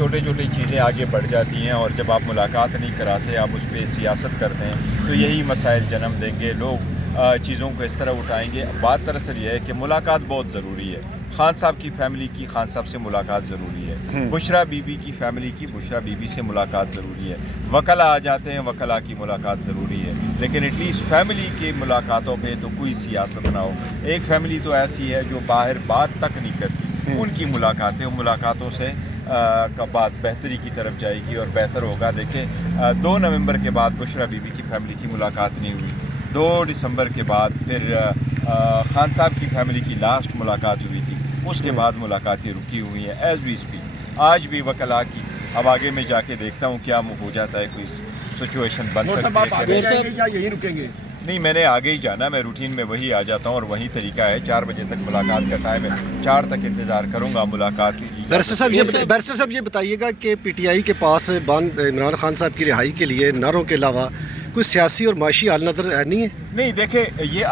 छोटी छोटी चीज़ें आगे बढ़ जाती हैं, और जब आप मुलाकात नहीं कराते, आप उस पर सियासत करते हैं, तो यही मसाइल जन्म देंगे। लोग चीज़ों को इस तरह उठाएंगे। बात दरअसल ये है कि मुलाकात बहुत ज़रूरी है। खान साहब की फैमिली की खान साहब से मुलाकात ज़रूरी है, बुशरा बीबी की फैमिली की बुशरा बीबी से मुलाकात ज़रूरी है, वकला आ जाते हैं, वकला की मुलाकात ज़रूरी है, लेकिन एटलीस्ट फैमिली की मुलाकातों पे तो कोई सियासत ना हो। एक फैमिली तो ऐसी है जो बाहर बात तक नहीं करती, उनकी मुलाकातों से का बात बेहतरी की तरफ जाएगी और बेहतर होगा। देखें 2 नवंबर के बाद बुशरा बीबी की फैमिली की मुलाकात नहीं हुई, 2 दिसंबर के बाद फिर खान साहब की फैमिली की लास्ट मुलाकात हुई थी, उसके बाद मुलाकातें रुकी हुई हैं एज वी स्पीक। आज भी वकला की, अब आगे में जाके देखता हूँ क्या हो जाता है, कोई सिचुएशन बन सकती है या यहीं रुकेंगे? नहीं, मैंने आगे ही जाना, मैं रूटीन में वही आ जाता हूँ और वही तरीका है। 4 बजे तक मुलाकात का टाइम है, 4 तक इंतज़ार करूँगा मुलाकात की। बैरिस्टर साहब ये बताइएगा कि पीटीआई के पास इमरान खान साहब की रिहाई के लिए नारों के अलावा कोई सियासी और माशी हाल नज़र नहीं है? नहीं, देखें ये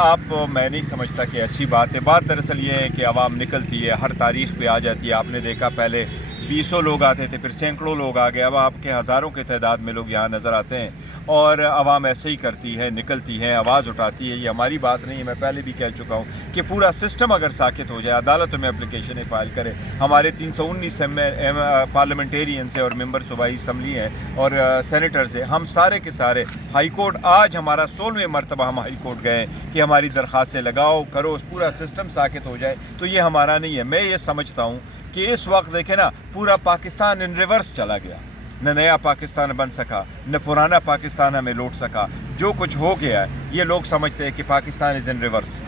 मैं नहीं समझता कि ऐसी बात है। बात दरअसल ये है कि आवाम निकलती है, हर तारीख पे आ जाती है। आपने देखा पहले 20 लोग आते थे, फिर सैकड़ों लोग आ गए, अब आपके हज़ारों के तादाद में लोग यहाँ नज़र आते हैं और आवाम ऐसे ही करती है, निकलती है, आवाज़ उठाती है। ये हमारी बात नहीं है, मैं पहले भी कह चुका हूँ कि पूरा सिस्टम अगर साकित हो जाए, अदालतों में एप्लीकेशन फ़ाइल करे, हमारे 319 पार्लियामेंटेरियंस है और मेंबर सूबाई असम्बली हैं और सेनेटर्स हैं, हम सारे के सारे हाई कोर्ट, आज हमारा 16वें मरतबा हम हाई कोर्ट गए कि हमारी दरख्वास्तें लगाओ, करो, पूरा सिस्टम साकित हो जाए, तो ये हमारा नहीं है। मैं ये समझता हूँ कि इस वक्त देखें ना, पूरा पाकिस्तान इन रिवर्स चला गया, न नया पाकिस्तान बन सका, न पुराना पाकिस्तान हमें लौट सका। जो कुछ हो गया है, ये लोग समझते हैं कि पाकिस्तान इज़ इन रिवर्स।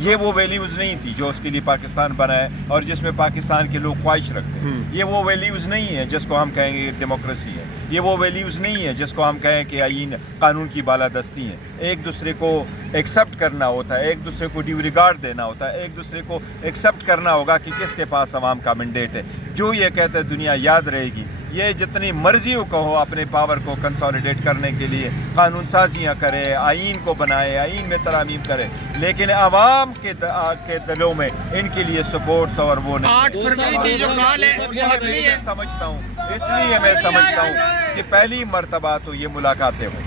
ये वो वैल्यूज़ नहीं थी जो उसके लिए पाकिस्तान बना है और जिसमें पाकिस्तान के लोग ख्वाहिश रखते हैं। ये वो वैल्यूज़ नहीं है जिसको हम कहेंगे डेमोक्रेसी है, ये वो वैल्यूज़ नहीं है जिसको हम कहें कि आईन कानून की बालादस्ती है। एक दूसरे को एक्सेप्ट करना होता है, एक दूसरे को ड्यू रिगार्ड देना होता है, एक दूसरे को एक्सेप्ट करना होगा कि किसके पास अवाम का मैंडेट है। जो ये कहते हैं दुनिया याद रहेगी। ये जितनी मर्जी हो कहो अपने पावर को कंसोलिडेट करने के लिए कानून साजियाँ करे, आइन को बनाए, आइन में तरामीम करे, लेकिन आवाम के दिलों में इनके लिए सपोर्ट्स और वो नहीं। 8 फरवरी की जो कॉल है मैं समझता हूँ, इसलिए मैं समझता हूँ कि पहली मर्तबा तो ये मुलाकातें हो,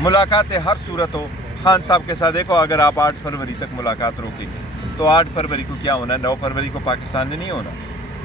मुलाकातें हर सूरत हो। खान साहब के साथ देखो, अगर आप 8 फरवरी तक मुलाकात रोकेंगे तो 8 फरवरी को क्या होना, 9 फरवरी को पाकिस्तान में नहीं होना,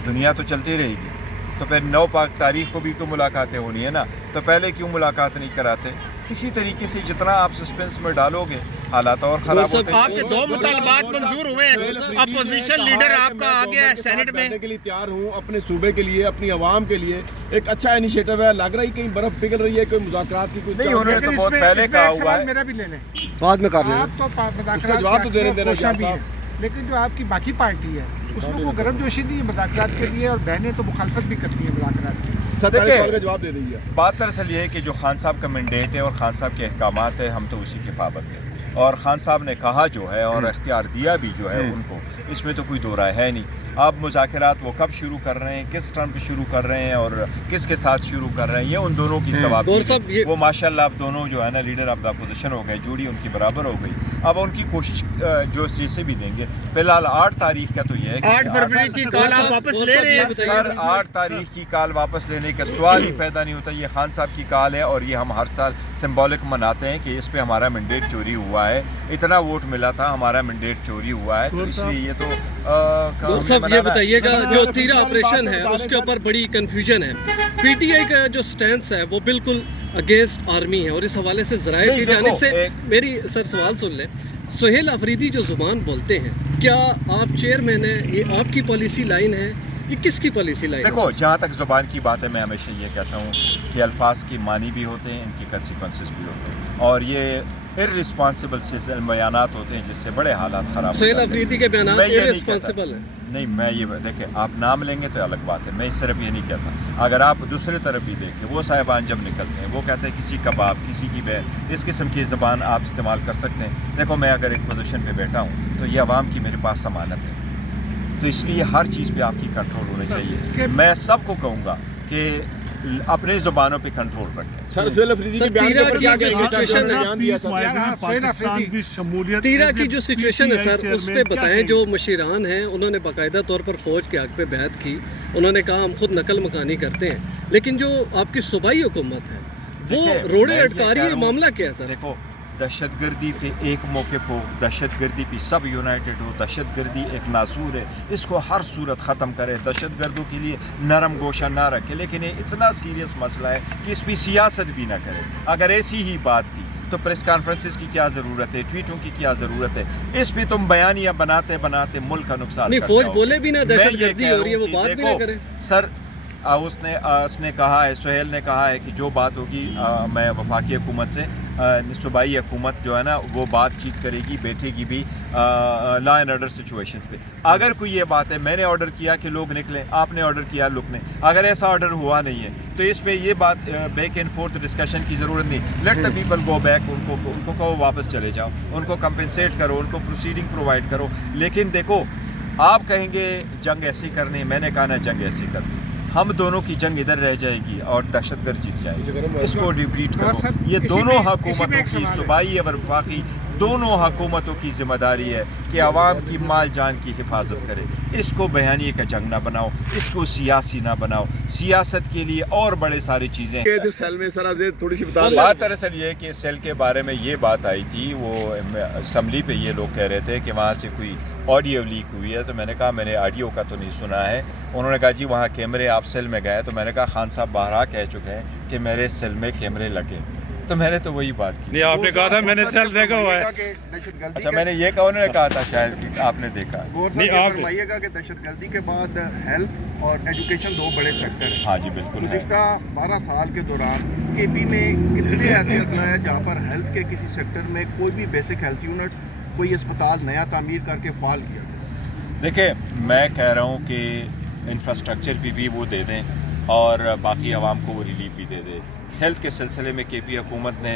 दुनिया तो चलती रहेगी। तो फिर 9 तारीख को भी तो मुलाकातें होनी है ना, तो पहले क्यों मुलाकात नहीं कराते? इसी तरीके से जितना आप सस्पेंस में डालोगे हालात और ख़राब होते हैं। आपके 2 मुतालबात मंजूर हुए हैं, अपोजिशन लीडर आपका आ गया है सेनेट में। के लिए तैयार हूँ, अपने सूबे के लिए, अपनी आवाम के लिए एक अच्छा इनिशिएटिव है। लग रहा है कहीं बर्फ पिघल रही है, कोई मुज़ाकरात की कोई नहीं, उन्होंने तो बहुत पहले कहा हुआ है। मेरा भी ले लें, बाद में कर लें। आप तो उसका जवाब तो देना साहब, लेकिन जो आपकी बाकी पार्टी है उसमें कोई गर्म जोशी नहीं है मुज़ाकरात के लिए, और बहनें तो मुखालफत भी करती हैं मुज़ाकरात की। सवाल का जवाब दे दीजिए। बात दरअसल ये है कि जो खान साहब का मैंडेट है और खान साहब के अहकामात है, हम तो उसी के पाबंद हैं, और खान साहब ने कहा जो है और इख्तियार दिया भी जो है उनको, इसमें तो कोई दो राय है नहीं। अब मुज़ाकरात वो कब शुरू कर रहे हैं, किस टर्म पे शुरू कर रहे हैं और किसके साथ शुरू कर रहे हैं, ये उन दोनों की सवाब है। वो माशाल्लाह अब दोनों जो है ना लीडर ऑफ द अपोजिशन हो गए, जोड़ी उनकी बराबर हो गई। अब उनकी कोशिश जो जैसे भी देंगे, फिलहाल 8 तारीख का तो ये है कि 8 फरवरी की कॉल आप वापस ले रहे हैं सर। 8 तारीख की कॉल वापस लेने का सवाल ही पैदा नहीं होता। ये खान साहब की कॉल है और ये हम हर साल सिंबॉलिक मनाते हैं कि इस पे हमारा मैंडेट चोरी हुआ है, इतना वोट मिला था, हमारा मैंडेट चोरी हुआ है, तो इसलिए ये तो सब ये बताइएगा जो तीरा ऑपरेशन है उसके ऊपर बड़ी कंफ्यूजन है। पीटीआई का जो स्टैंड है वो बिल्कुल अगेंस्ट आर्मी है और इस हवाले से ज़राए की जानिब से मेरी सर सवाल सुन लें। सुहेल अफरीदी जो ज़ुबान बोलते हैं, क्या आप चेयरमैन हैं, ये आपकी पॉलिसी लाइन है, ये किसकी पॉलिसी लाइन है? देखो, जहाँ तक ज़ुबान की बात है, मैं हमेशा ये कहता हूँ कि अल्फाज की मानी भी होते हैं, इनकी कंसिक्वेंसेस भी होते हैं, और ये इर्रिस्पॉन्सिबल से बयानात होते हैं जिससे बड़े हालात ख़राब। सुहेल अफरीदी के बयानात इर्रिस्पॉन्सिबल हैं। नहीं, मैं ये देखें, आप नाम लेंगे तो अलग बात है, मैं सिर्फ ये नहीं कहता। अगर आप दूसरी तरफ भी देखते, वो साहिबान जब निकलते हैं वो कहते हैं किसी कबाब, किसी की बहन, इस किस्म की ज़बान आप इस्तेमाल कर सकते हैं। देखो, मैं अगर एक पोजीशन पे बैठा हूँ तो ये अवाम की मेरे पास ज़मानत है, तो इसलिए हर चीज़ पे आपकी कंट्रोल होनी चाहिए। मैं सबको कहूँगा कि अपनी ज़ुबानों पे कंट्रोल रखें। सर सुहेल अफरीदी सर, के बयान के तीरा ऊपर की क्या जो कहेंगे? सिचुएशन है, बयान दिया सर। पाकिस्तान की शमूलियत तीरा की जो सिचुएशन है सर, उस पर बताएं। जो मशीरान हैं उन्होंने बाकायदा तौर पर फ़ौज के हक़ पे बैत की, उन्होंने कहा हम खुद नकल मकानी करते हैं, लेकिन जो आपकी सूबाई हुकूमत है वो देखिए, रोड़े मैं ये अटका रही कह है। रहा हूँ, मामला क्या है सर? देखो, दहशतगर्दी पे एक मौक़िफ़ हो, दहशतगर्दी पे सब यूनाइटेड हो। दहशतगर्दी एक नासूर है, इसको हर सूरत ख़त्म करे। दहशतगर्दों के लिए नरम गोशा ना रखे, लेकिन ये इतना सीरियस मसला है कि इस पर सियासत भी ना करे। अगर ऐसी ही बात थी तो प्रेस कॉन्फ्रेंसेस की क्या ज़रूरत है, ट्वीटों की क्या ज़रूरत है? इस पे तुम बयानियाँ बनाते बनाते मुल्क का नुकसान नहीं, करते फौज हो। बोले भी ना मैं ये दहशतगर्दी कह हो रही है, रहा वो हूँ बात कि भी ना देखो, करे। सर उसने कहा है, सुहेल ने कहा है कि जो बात होगी मैं वफाकी हुकूमत से सूबाई हुकूमत जो है ना वो बातचीत करेगी, बैठेगी भी लॉ एंड ऑर्डर सिचुएशन पे। अगर कोई ये बात है, मैंने ऑर्डर किया कि लोग निकलें, आपने ऑर्डर किया लोग ने, अगर ऐसा ऑर्डर हुआ नहीं है तो इस पे ये बात बैक एंड फोर्थ डिस्कशन की ज़रूरत नहीं। Let the people go back, उनको कहो वापस चले जाओ, उनको कंपनसेट करो, उनको प्रोसीडिंग प्रोवाइड करो। लेकिन देखो, आप कहेंगे जंग ऐसी करनी है, मैंने कहा ना जंग ऐसी करनी, हम दोनों की जंग इधर रह जाएगी और दहशतगर्द जीत जाएगी। इसको डिप्लीट करो। ये दोनों हुकूमतों की, सूबाई और वफाकी दोनों हुकूमतों की जिम्मेदारी है कि आवाम की माल जान की हिफाजत करे। इसको बयानी का जंग ना बनाओ, इसको सियासी ना बनाओ। सियासत के लिए और बड़े सारी चीज़ें। जो सेल में सर आज थोड़ी सी बता दें। बात दरअसल ये है कि सेल के बारे में ये बात आई थी, वो असम्बली पे ये लोग कह रहे थे कि वहाँ से कोई ऑडियो लीक हुई है। तो मैंने कहा मैंने ऑडियो का तो नहीं सुना है। उन्होंने कहा जी वहाँ कैमरे, आप सेल में गए? तो मैंने कहा खान साहब बाहर कह चुके हैं कि मेरे सेल में कैमरे लगे। तो मैंने तो वही बात की। नहीं, आपने कहा था मैंने सेल देखा हुआ है। अच्छा, मैंने ये कहा, उन्होंने कहा था, शायद आपने देखा। नहीं, आप फरमाइएगा कि दहशतगर्दी के बाद हेल्थ और एजुकेशन दो बड़े सेक्टर हैं। हाँ जी बिल्कुल है। गुज़िश्ता 12 साल के दौरान केपी में कितने ऐसे अजला है जहाँ पर हेल्थ के किसी सेक्टर में कोई भी बेसिक हेल्थ यूनिट, कोई अस्पताल नया तामीर करके फाल किया गया? देखिए, मैं कह रहा हूँ कि इंफ्रास्ट्रक्चर भी वो दे दें और बाकी आवाम को वो रिलीफ भी दे दें। हेल्थ के सिलसिले में केपी हुकूमत ने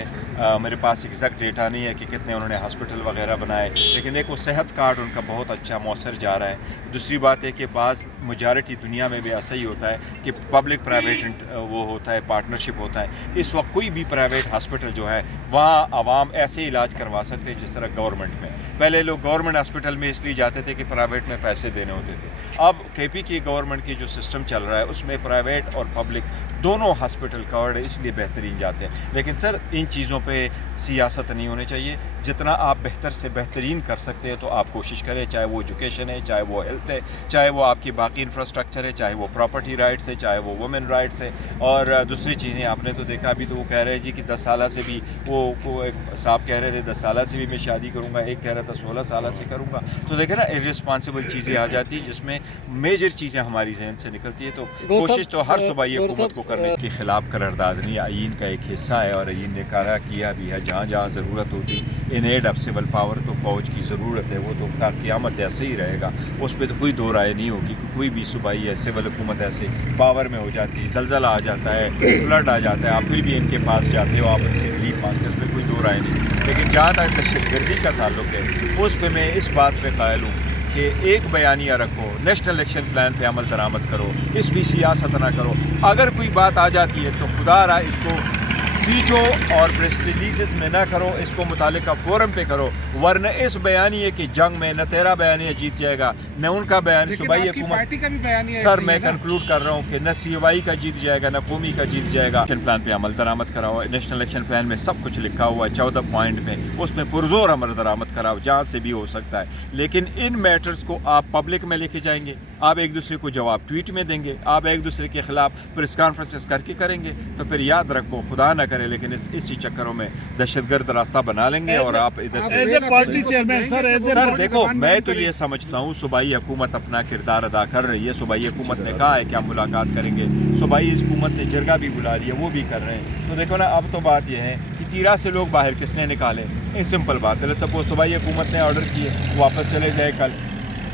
मेरे पास एग्जैक्ट डेटा नहीं है कि कितने उन्होंने हॉस्पिटल वगैरह बनाए, लेकिन एक वो सेहत कार्ड उनका बहुत अच्छा मौसर जा रहा है। दूसरी बात है कि बाज़ मेजॉरिटी दुनिया में भी ऐसा ही होता है कि पब्लिक प्राइवेट वो होता है, पार्टनरशिप होता है। इस वक्त कोई भी प्राइवेट हॉस्पिटल जो है वहाँ आवाम ऐसे इलाज करवा सकते हैं जिस तरह गवर्नमेंट में। पहले लोग गवर्नमेंट हॉस्पिटल में इसलिए जाते थे कि प्राइवेट में पैसे देने होते थे। अब केपी की गवर्नमेंट की जो सिस्टम चल रहा है उसमें प्राइवेट और पब्लिक दोनों हॉस्पिटल कवर्ड है, इसलिए बेहतरीन जाते हैं। लेकिन सर, इन चीज़ों पे सियासत नहीं होनी चाहिए। जितना आप बेहतर से बेहतरीन कर सकते हैं तो आप कोशिश करें, चाहे वो एजुकेशन है, चाहे वो हेल्थ है, चाहे वो आपकी बाकी इंफ्रास्ट्रक्चर है, चाहे वो प्रॉपर्टी राइट्स है, चाहे वो वुमेन राइट्स है। और दूसरी चीज़ें आपने तो देखा, अभी तो वो कह रहे हैं जी कि 10 साल से भी वो एक साहब कह रहे थे 10 साल से भी मैं शादी करूँगा, एक कह रहा था 16 साल से करूँगा। तो देखें ना, इर्रेस्पॉन्सिबल चीज़ें आ जाती हैं जिसमें मेजर चीज़ें हमारी जहन से निकलती है। तो कोशिश तो हर सूबाई हुकूमत को करने के खिलाफ करारदाद नहीं, आइन का एक हिस्सा है और आइन ने कहा किया भी है। जहाँ जहाँ ज़रूरत होती in aid of civil power तो फौज की ज़रूरत है, वो तो क़यामत ऐसे ही रहेगा, उस पर तो कोई दो राय नहीं होगी कि कोई भी सूबाई है सिविल हुकूमत ऐसे पावर में हो जाती है, जलजला आ जाता है, फ्लड आ जाता है, आप फिर भी इनके पास जाते हो, आप उनसे रिलीफ मांगते हो, उसमें कोई दो राय नहीं। लेकिन जहाँ तक दहशतगर्दी का ताल्लुक है उस पर मैं इस बात पर कायल हूँ कि एक बयानिया रखो, नेशनल इलेक्शन प्लान पे अमल दरामद करो, इस भी सियासत ना करो। अगर कोई बात आ जाती है तो खुदा रहा इसको वीटो और प्रेस रिलीज़ में ना करो, इसको मुतालिका फोरम पे करो, वरना इस बयानिए की जंग में न तेरा बयानिया जीत जाएगा न उनका बयान सूबाई हुकूमत। पार्टी का भी बयान है सर, मैं कंक्लूड कर रहा हूँ कि न सीवाई का जीत जाएगा न कौमी का जीत जाएगा। इलेक्शन प्लान पे अमल दरामद कराओ, नेशनल इलेक्शन प्लान में सब कुछ लिखा हुआ है 14 पॉइंट में, उसमें पुरजोर अमल दरामद कराओ जहाँ से भी हो सकता है। लेकिन इन मैटर्स को आप पब्लिक में लेके जाएंगे, आप एक दूसरे को जवाब ट्वीट में देंगे, आप एक दूसरे के खिलाफ प्रेस कॉन्फ्रेंसेस करके करेंगे, तो फिर याद रखो, खुदा ना करे लेकिन इसी चक्करों में दहशतगर्द रास्ता बना लेंगे और आप इधर से पार्टी चेयरमैन सर देखो, मैं तो ये समझता हूँ सूबाई हुकूमत अपना किरदार अदा कर रही है। सूबाई हुकूमत ने कहा है कि हम मुलाकात करेंगे, सूबाई हुकूमत ने जरगा भी बुला रही है, वो भी कर रहे हैं। तो देखो ना, अब तो बात यह है कि तीरा से लोग बाहर किसने निकाले, एक सिंपल बात है। सपोज सूबाई हुकूमत ने ऑर्डर किए, वापस चले गए कल।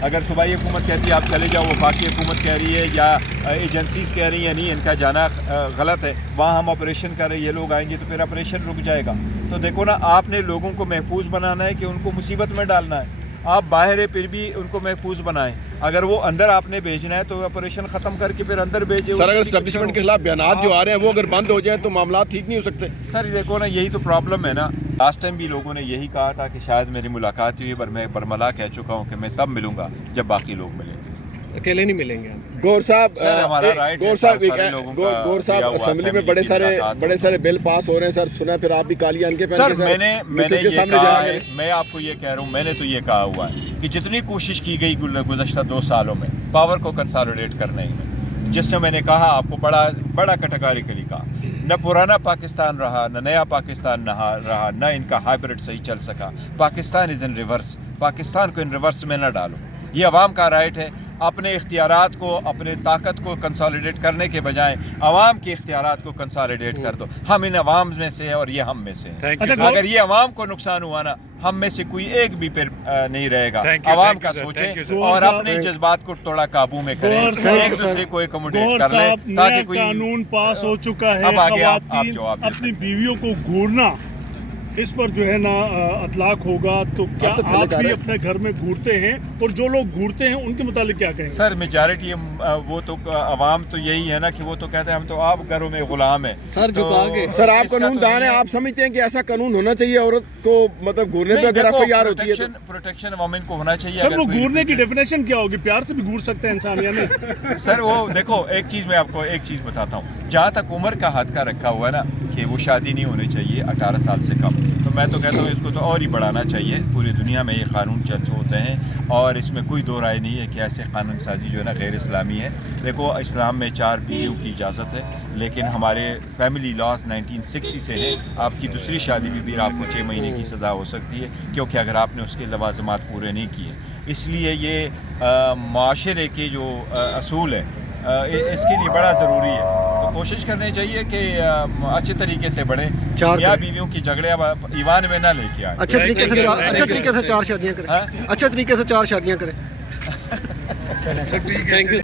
अगर सूबाई हुकूमत कहती है आप चले जाओ, वफाकी हुकूमत कह रही है या एजेंसीज कह रही है नहीं इनका जाना गलत है, वहाँ हम ऑपरेशन कर रहे हैं, ये लोग आएंगे तो फिर ऑपरेशन रुक जाएगा। तो देखो ना, आपने लोगों को महफूज बनाना है कि उनको मुसीबत में डालना है। آپ باہر ہے پھر بھی ان کو محفوظ بنائیں. اگر وہ اندر آپ نے بھیجنا ہے تو آپریشن ختم کر کے پھر اندر بھیجیں. سر اگر اسٹیبلشمنٹ کے خلاف بیانات جو آ رہے ہیں وہ اگر بند ہو جائیں تو معاملات ٹھیک نہیں ہو سکتے. سر دیکھو نا یہی تو پرابلم ہے نا. لاسٹ ٹائم بھی لوگوں نے یہی کہا تھا کہ شاید میری ملاقات ہوئی پر میں برملا کہہ چکا ہوں کہ میں تب ملوں گا جب باقی لوگ ملیں گے. اکیلے نہیں ملیں گے ہم. گور صاحب سر ہمارا رائٹ ہے. گور صاحب سارے لوگوں کا گور صاحب دیا ہوا اسمبلی میں family بڑے سارے بل پاس ہو رہے ہیں سر. سنا پھر آپ بھی کالی آن کے پہن سر کے میں نے مسز کے یہ سامنے کہا جا ہے, میں آپ کو یہ کہہ رہا ہوں, میں نے تو یہ کہا ہوا ہے کہ جتنی کوشش کی گئی گزشتہ 2 سالوں میں پاور کو کنسالیڈیٹ کرنے میں, جس سے میں نے کہا آپ کو بڑا کیٹیگوریکلی کہا, نہ پرانا پاکستان رہا نہ نیا پاکستان رہا, نہ ان کا ہائبرڈ صحیح چل سکا. پاکستان از ان ریورس. پاکستان کو ان ریورس میں نہ ڈالو. یہ عوام کا رائٹ ہے. اپنے اختیارات کو, اپنے طاقت کو کنسالیڈیٹ کرنے کے بجائے عوام کے اختیارات کو کنسالیڈیٹ کر دو. ہم ان عوام میں سے ہیں اور یہ ہم میں سے ہیں. اگر یہ عوام کو نقصان ہوا نا, ہم میں سے کوئی ایک بھی پھر نہیں رہے گا. عوام کا سوچیں اور اپنے جذبات کو تھوڑا قابو میں کریں, ایک دوسرے کو اکوموڈیٹ کر لیں تاکہ کوئی قانون پاس ہو چکا ہے. اب آگے آپ خواتین جواب دے اپنی سکتے ہیں. بیویوں کو گھورنا, اس پر جو ہے نا اطلاق ہوگا تو کیا آپ بھی اپنے گھر میں گھورتے ہیں, اور جو لوگ گھورتے ہیں ان کے متعلق کیا کہیں؟ سر میجارٹی وہ تو عوام تو یہی ہے نا کہ وہ تو کہتے ہیں ہم تو آپ گھروں میں غلام ہیں. سر جو کہا کہ سر آپ قانون دان ہیں, آپ سمجھتے ہیں کہ ایسا قانون ہونا چاہیے عورت کو مطلب گھورنے پہ اگر ایف آئی آر ہوتی ہے تو؟ پروٹیکشن وومن کو ہونا چاہیے. سر وہ گھورنے کی ڈیفینیشن کیا ہوگی؟ پیار سے بھی گھور سکتے ہیں انسان یا نہیں؟ سر وہ دیکھو ایک چیز میں آپ کو ایک چیز بتاتا ہوں. جہاں تک عمر کا حد کا رکھا ہوا ہے نا کہ وہ شادی نہیں ہونی چاہیے 18 سال سے کم, تو میں تو کہتا ہوں اس کو تو اور ہی بڑھانا چاہیے. پوری دنیا میں یہ قانون چل ہوتے ہیں اور اس میں کوئی دو رائے نہیں ہے کہ ایسے قانون سازی جو ہے نا غیر اسلامی ہے. دیکھو اسلام میں 4 بیویوں کی اجازت ہے, لیکن ہمارے فیملی لاز 1960 سے ہیں. آپ کی دوسری شادی بھی پھر آپ کو 6 مہینے کی سزا ہو سکتی ہے کیونکہ اگر آپ نے اس کے لوازمات پورے نہیں کیے. اس لیے یہ معاشرے کے جو اصول ہے اس کے لیے بڑا ضروری ہے. تو کوشش کرنی چاہیے کہ اچھے طریقے سے بڑھیں, یا بیویوں کی جھگڑے ایوان میں نہ لے کے آئیں. اچھے طریقے سے 4 شادیاں کریں. اچھے طریقے سے 4 شادیاں کریں. Thank you